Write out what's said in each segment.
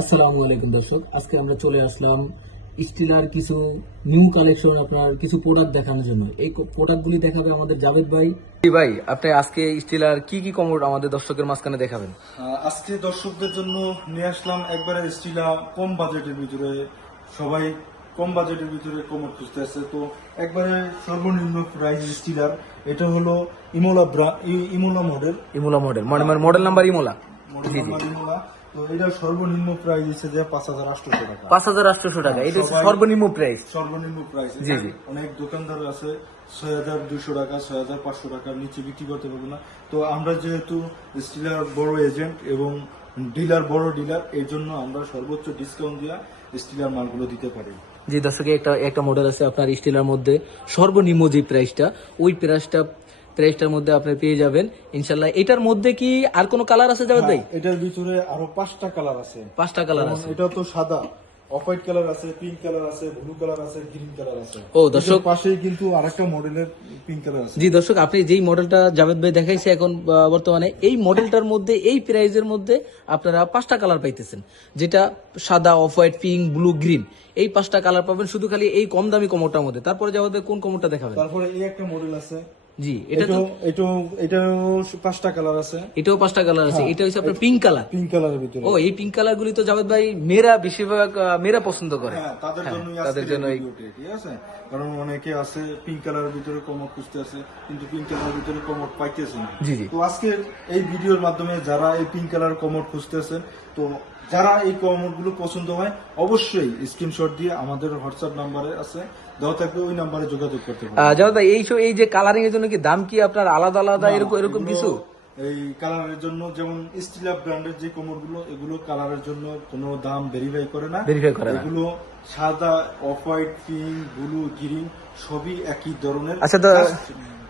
আসসালামু আলাইকুম দর্শক, আজকে আমরা চলে আসলাম স্টিলার কিছু নিউ কালেকশন, আপনার কিছু প্রোডাক্ট দেখানোর জন্য। এই প্রোডাক্টগুলি দেখাবে আমাদের জাভেদ ভাই। ভাই, আপনি আজকে স্টিলার কি কি কমোড আমাদের দর্শকের মাঝখানে দেখাবেন? আজকে দর্শকদের জন্য নিয়ে আসলাম একবারে স্টিলা কম বাজেটের ভিতরে। সবাই কম বাজেটের ভিতরে কমোড খুঁজতে আছে, তো একবারে সর্বনিম্ন প্রাইস স্টিলার। এটা হলো Imola model. Imola model, model number Imola. জি জি, ইমোলা। তো এটা সর্বনিম্ন প্রাইস হচ্ছে যে 5,800 টাকা। 5,800 টাকা, এটা হচ্ছে সর্বনিম্ন প্রাইস। সর্বনিম্ন প্রাইস। জি জি। অনেক দোকানদার আছে 6,200 টাকা, 6,500 টাকার নিচে বিক্রি করতে পারবো না। তো আমরা যেহেতু স্টিলার বড় এজেন্ট এবং বড় ডিলার, এই জন্য আমরা সর্বোচ্চ ডিসকাউন্ট দিয়ে স্টিলার মালগুলো দিতে পারি। জি দর্শক, একটা একটা মডেল আছে আপনার স্টিলার মধ্যে সর্বনিম্ন যে প্রাইসটা, ওই প্রাইসটার মধ্যে আপনি পেয়ে যাবেন ইনশাল্লাহ। এটার মধ্যে কি আর কোনো কালার আছে জাভেদ ভাই? এটার ভিতরে আরো 5টা কালার আছে। 5টা কালার আছে। এটা তো সাদা, অফ হোয়াইট কালার আছে, পিঙ্ক কালার আছে, ব্লু কালার আছে, গ্রিন কালার আছে। ও দর্শক, পাশেই কিন্তু আরেকটা মডেলের পিঙ্ক কালার আছে। জি দর্শক, আপনি যেই মডেলটা জাভেদ ভাই দেখাইছে এখন বর্তমানে, এই মডেলটার মধ্যে এই প্রাইজের মধ্যে আপনারা 5টা কালার পাইতেছেন, যেটা সাদা, off white, pink, blue, green, এই 5টা কালার পাবেন শুধু খালি এই কম দামি কমোডটার মধ্যে। তারপরে জাভেদ ভাই কোন কমোডটা দেখাবেন? তারপরে এই একটা মডেল আছে। জি, এটাও 5টা কালার আছে। এটাও 5টা কালার আছে। এটা হচ্ছে আপনার পিঙ্ক কালার। পিঙ্ক কালারের ভিতরে। ও, এই পিঙ্ক কালার গুলি তো জাভেদ ভাই মেয়েরা বেশিরভাগ মেয়েরা পছন্দ করে। হ্যাঁ, তাদের জন্যই তাদের জন্য ঠিক আছে। কারণ অনেকে আছে পিঙ্ক কালারের ভিতরে কমোড খুঁজতে আছে, কিন্তু পিঙ্ক কালারের ভিতরে কমোড পাইতেছে না। জি জি। তো আজকে এই ভিডিওর মাধ্যমে যারা এই পিঙ্ক কালার কমোড খুঁজতেছেন, তো যারা এই কমোড গুলো পছন্দ হয়, অবশ্যই স্ক্রিনশট দিয়ে আমাদের হোয়াটসঅ্যাপ নাম্বারে আছে দেওয়া থাকবে, ওই নাম্বারে যোগাযোগ করতে পারবেন। জাভেদ ভাই, এই যে কালারিং এর জন্য কি দাম কি আপনার আলাদা আলাদা এরকম কিছু? এই কালারের জন্য যেমন স্টিলা ব্র্যান্ডের যে কোমর গুলো, এগুলো কালারের জন্য কোনো দাম ভেরিফাই করে না। এগুলো সাদা, off white, pink, blue, green সবই একই ধরনের। আচ্ছা,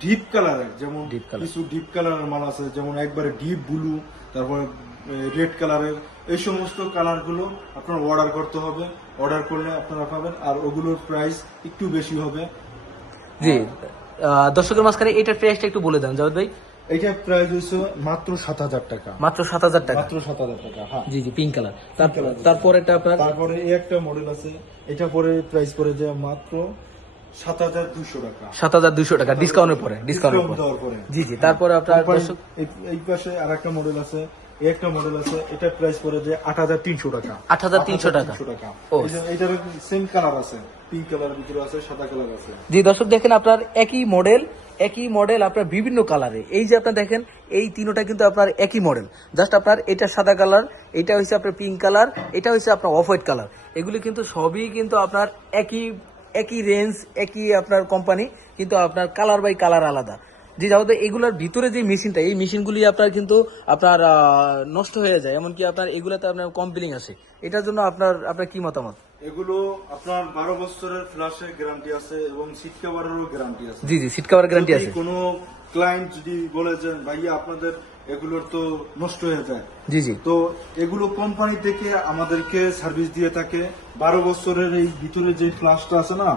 ডিপ কালারের, যেমন কিছু ডিপ কালারের মাল আছে, যেমন একবারে ডিপ ব্লু, তারপরে রেড কালারের, এই সমস্ত কালার গুলো আপনার অর্ডার করতে হবে। অর্ডার করলে আপনারা পাবেন, আর ওগুলোর প্রাইস একটু বেশি হবে। জি, দর্শকের মাঝখানে এটার প্রাইসটা একটু বলে দেন জাভেদ ভাই। এইটা প্রাইস হচ্ছে মাত্র 7,000 টাকা। মাত্র 7,000 টাকা। মাত্র 7,000 টাকা। হ্যাঁ জি জি, পিঙ্ক কালার। তারপরে তারপরে এই একটা মডেল আছে, এটা পরে প্রাইস পড়ে যায় মাত্র 7,200 টাকা। 7,200 টাকা ডিসকাউন্টের পরে। দেওয়ার পরে। জি জি, তারপরে আপনার দর্শক এই পাশে আর একটা মডেল আছে, এই একটা মডেল আছে, এটা প্রাইস পড়ে যায় 8,300 টাকা। 8,300 টাকা। ও, এটার সেম কালার আছে, পিঙ্ক কালারের ভিতরে আছে, সাদা কালার আছে। জি দর্শক, দেখেন আপনার একই মডেল আপনার বিভিন্ন কালারে। এই যে আপনার দেখেন, এই তিনটা কিন্তু আপনার একই মডেল, জাস্ট আপনার এটা সাদা কালার, এটা হচ্ছে আপনার পিঙ্ক কালার, এটা হচ্ছে আপনার অফ হোয়াইট কালার। এগুলি কিন্তু সবই কিন্তু আপনার একই রেঞ্জ, একই আপনার কোম্পানি, কিন্তু আপনার কালার বাই কালার আলাদা। জি, যাবো এগুলোর ভিতরে যে মেশিনটা, এই মেশিনগুলি আপনার কিন্তু আপনার নষ্ট হয়ে যায়, এমনকি আপনার এগুলোতে আপনার কম বিলিং আসে। এটার জন্য আপনার কি মতামত? এগুলো আপনার 12 বছরের ফ্ল্যাশের গ্যারান্টি আছে এবং সিট কভারেরও গ্যারান্টি আছে। জি জি, সিট কভার গ্যারান্টি আছে। কোনো ক্লায়েন্ট যদি বলে যে ভাইয়া আপনাদের এগুলোর তো নষ্ট হয়ে যায়, জি জি, তো এগুলো কোম্পানি থেকে আমাদেরকে সার্ভিস দিয়ে থাকে। 12 বছরের এই ভিতরে যে ফ্ল্যাশটা আছে না,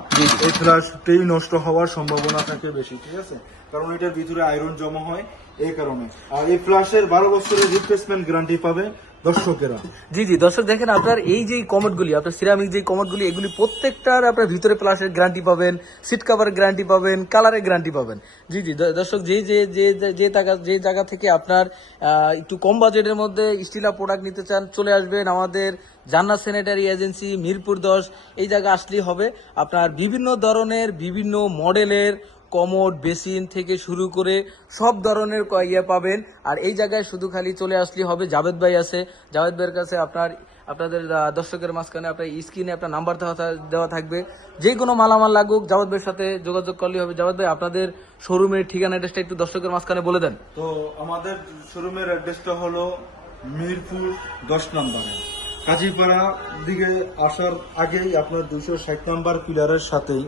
এই ফ্ল্যাশটাই নষ্ট হওয়ার সম্ভাবনা থাকে বেশি, ঠিক আছে, কারণ এটার ভিতরে আয়রন জমা হয়, এই কারণে। আর এই ফ্ল্যাশের 12 বছরের রিপ্লেসমেন্ট গ্যারান্টি পাবে দর্শকেরা। জি জি দর্শক, দেখেন আপনার এই যে কমোডগুলি, আপনার সিরামিক যে কমোডগুলি, এগুলি প্রত্যেকটার আপনার ভিতরে প্লাসের গ্যারান্টি পাবেন, সিট কভারের গ্যারান্টি পাবেন, কালারের গ্যারান্টি পাবেন। জি জি দর্শক, যে জায়গা থেকে আপনার একটু কম বাজেটের মধ্যে স্টিলা প্রোডাক্ট নিতে চান, চলে আসবেন আমাদের জান্নাত স্যানিটারি এজেন্সি, মিরপুর 10। এই জায়গা আসলেই হবে। আপনার বিভিন্ন ধরনের বিভিন্ন মডেলের কমোড, বেসিন থেকে শুরু করে সব ধরনের ইয়ে পাবেন। আর এই জায়গায় শুধু খালি চলে আসলেই হবে। জাভেদ ভাই আছে, জাভেদ ভাইয়ের কাছে আপনাদের দর্শকের মাঝখানে আপনার স্ক্রিনে আপনার নাম্বার দেওয়া থাকবে। যে কোনো মালামাল লাগুক, জাভেদ ভাইয়ের সাথে যোগাযোগ করলেই হবে। জাভেদ ভাই, আপনাদের শোরুমের ঠিকানা অ্যাড্রেসটা একটু দর্শকের মাঝখানে বলে দেন। তো আমাদের শোরুমের অ্যাড্রেসটা হলো মিরপুর 10 নম্বরে, কাজীপাড়া দিকে আসার আগেই আপনার 260 নম্বর পিলারের সাথেই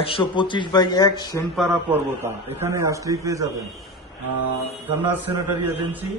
125/1 সেনপাড়া পর্বতা, এখানে আসলেই পেয়ে যাবেন জান্নাত স্যানিটারি এজেন্সি।